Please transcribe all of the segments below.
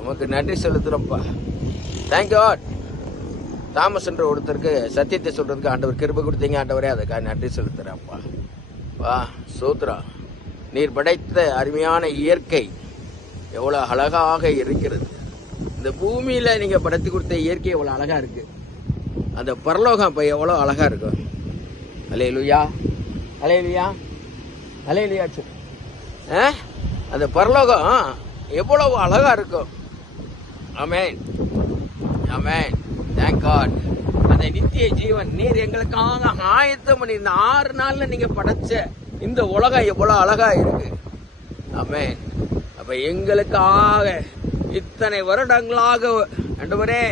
உமக்கு நன்றி செலுத்துறோம்ப்பா. Thank you God. Thomas என்ற ஒருத்தருக்கு சத்தியத்தை சொல்றதுக்கு ஆண்டவர் கிருபை கொடுத்தீங்க ஆண்டவரே, அதுக்காக நன்றி செலுத்துறேன்ப்பா. வா சோத்ரா, நீர் படைத்த அருமையான இயற்கை எவ்வளோ அழகாக இருக்கிறது. இந்த பூமியில நீங்க படைத்து கொடுத்த இயற்கை எவ்வளோ அழகா இருக்கு. அந்த பரலோகம் இப்போ எவ்வளோ அழகா இருக்கும். அல்லேலூயா, அல்லேலூயா, அல்லேலூயா. அந்த பரலோகம் எவ்வளவு அழகா இருக்கும். Amen, amen. Thank God. அந்த நித்திய ஜீவன் நீர் எங்களுக்காக ஆயத்தம் பண்ணி இந்த 6 நாள்ல நீங்க படைச்ச இந்த உலகம் எவ்வளவு அழகா இருக்கு. ஆமென். அப்ப எங்களுக்காக இத்தனை வருடங்களாக ஆண்டவரே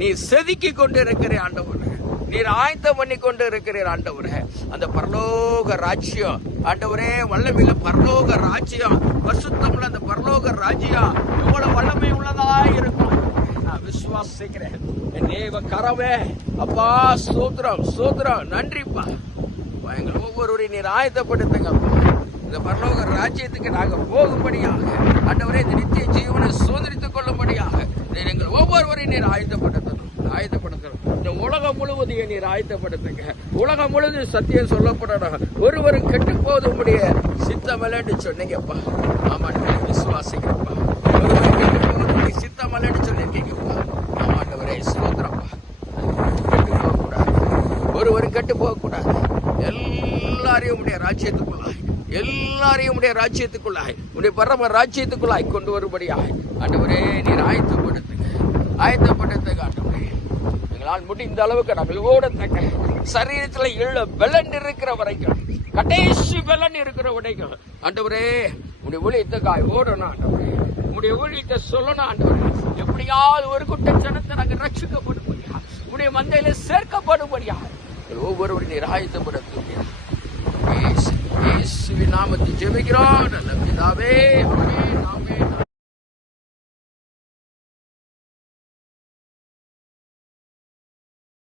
நீர் செதுக்கி கொண்டு இருக்கிற ஆண்டவரே, நீர் ஆயத்தம் பண்ணி கொண்டு இருக்கிறீர் ஆண்டவரே. அந்த பரலோக ராஜ்யம் ஆண்டவரே, வல்லமையில பரலோக ராஜ்யம், பரிசுத்தமுள்ள அந்த பரலோக ராஜ்யம் எவ்வளவு வல்லமை உள்ளதா இருக்கும் நான் விசுவாசிக்கிறேன். என் தேவ கரவே அப்பா, ஸ்தோத்திரம் ஸ்தோத்திரம், நன்றிப்பா. எங்கள் ஒவ்வொருவரையும் நீர் ஆயத்தப்படுத்துங்கப்பா. இந்த பரலோக ராஜ்யத்துக்கு நாங்கள் போகும்படியாக ஆண்டவரே, இந்த நித்திய ஜீவனை சுதந்திரித்துக் கொள்ளும்படியாக நீர் எங்கள் ஒவ்வொருவரையும் நீர் ஆயத்தப்படுத்தணும், ஆயத்தப்படுத்தணும். இந்த உலகம் முழுவதையும் நீர் ஆயத்தப்படுத்துங்க. உலகம் முழுவதும் சத்தியம் சொல்லப்படணும். ஒருவரும் கெட்டு போவதுடைய சித்தமல்லன்னு சொன்னீங்கப்பா. ஆமா, விசுவாசிக்கிறப்பா. ஒருவரும் கெட்டு போவதுடைய சித்தமல்லன்னு சொல்லியிருக்கீங்கப்பா. ஆமாண்டவரே ஸ்தோத்திரப்பா. கெட்டு போகக்கூடாது, ஒருவரும் கெட்டு போகக்கூடாது. எல்லாரையும் உடைய ராஜ்யத்துக்குள்ளாய், எல்லாரையும் உடைய ராஜ்யத்துக்குள்ளாய், உடைய பரம ராஜ்யத்துக்குள்ளாய் கொண்டு வரும்படியாய் ஆண்டவரே நீர் ஆயத்தப்படுத்துங்க, ஆயத்தப்படுத்துங்க ஆண்டவரே. எங்களால் முடிந்த அளவுக்கு நாங்கள் ஓடத்தக்க சரீரத்தில் எள்ள பலன் இருக்கிற வரைக்கும், கடைசி பலன் இருக்கிற வரைக்கும் ஆண்டவரே உடைய ஊழியத்துக்காய் ஓடணும் ஆண்டவரே. உடைய ஊழியத்தை சொல்லணும் ஆண்டவரே. எப்படியாவது ஒரு குட்ட ஜனத்தை நாங்கள் ரட்சிக்கப்படும்படியா, உடைய மந்தையில சேர்க்கப்படும்படியா ஒவ்வொருவரும் நீர் ஆயத்தப்படுத்துங்க. இயேசுவின் நாமத்தில் ஜெபிக்கிறோம் நல்ல பிதாவே. ஆமென், ஆமென்.